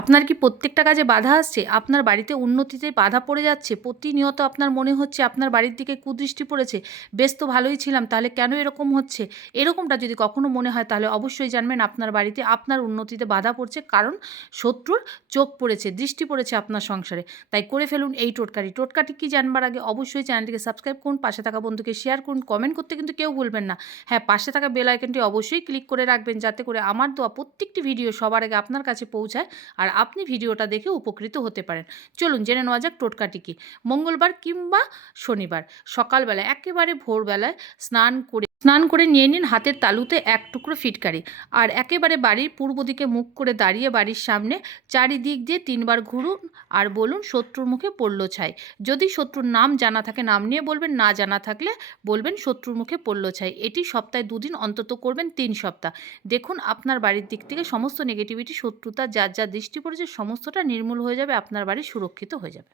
আপনার কি প্রত্যেকটা কাজে বাধা আসছে? আপনার বাড়িতে উন্নতিতে বাধা পড়ে যাচ্ছে? প্রতিনিয়ত আপনার মনে হচ্ছে আপনার বাড়ির দিকে কুদৃষ্টি পড়েছে। বেশ তো ভালোই ছিলাম, তাহলে কেন এরকম হচ্ছে? এরকমটা যদি কখনো মনে হয় তাহলে অবশ্যই জানবেন আপনার বাড়িতে আপনার উন্নতিতে বাধা পড়ছে, কারণ শত্রুর চোখ পড়েছে, দৃষ্টি পড়েছে আপনার সংসারে। তাই করে ফেলুন এই টোটকাটি। টোটকাটি কি জানবার আগে অবশ্যই চ্যানেলটিকে সাবস্ক্রাইব করুন, পাশে থাকা বন্ধুকে শেয়ার করুন, কমেন্ট করতে কিন্তু কেউ ভুলবেন না। হ্যাঁ, পাশে থাকা বেল আইকনটি অবশ্যই ক্লিক করে রাখবেন, যাতে করে আমার দেওয়া প্রত্যেকটি ভিডিও সবার আগে আপনার কাছে পৌঁছায় আর আপনি ভিডিওটা দেখে উপকৃত হতে পারেন। চলুন জেনে নেওয়া যাক টোটকাটি কী। মঙ্গলবার কিংবা শনিবার সকালবেলা একেবারে ভোরবেলায় স্নান করে নিয়ে নিন হাতের তালুতে এক টুকরো ফিটকারি, আর একেবারে বাড়ির পূর্ব দিকে মুখ করে দাঁড়িয়ে বাড়ির সামনে চারিদিক দিয়ে 3 বার ঘুরুন আর বলুন শত্রুর মুখে পড়ল ছাই। যদি শত্রুর নাম জানা থাকে নাম নিয়ে বলবেন, না জানা থাকলে বলবেন শত্রুর মুখে পড়ল ছাই। এটি সপ্তাহে 2 দিন অন্তত করবেন, 3 সপ্তাহ। দেখুন আপনার বাড়ির দিক থেকে সমস্ত নেগেটিভিটি, শত্রুতা, যার যা দৃষ্টি পড়েছে সমস্তটা নির্মূল হয়ে যাবে, আপনার বাড়ি সুরক্ষিত হয়ে যাবে।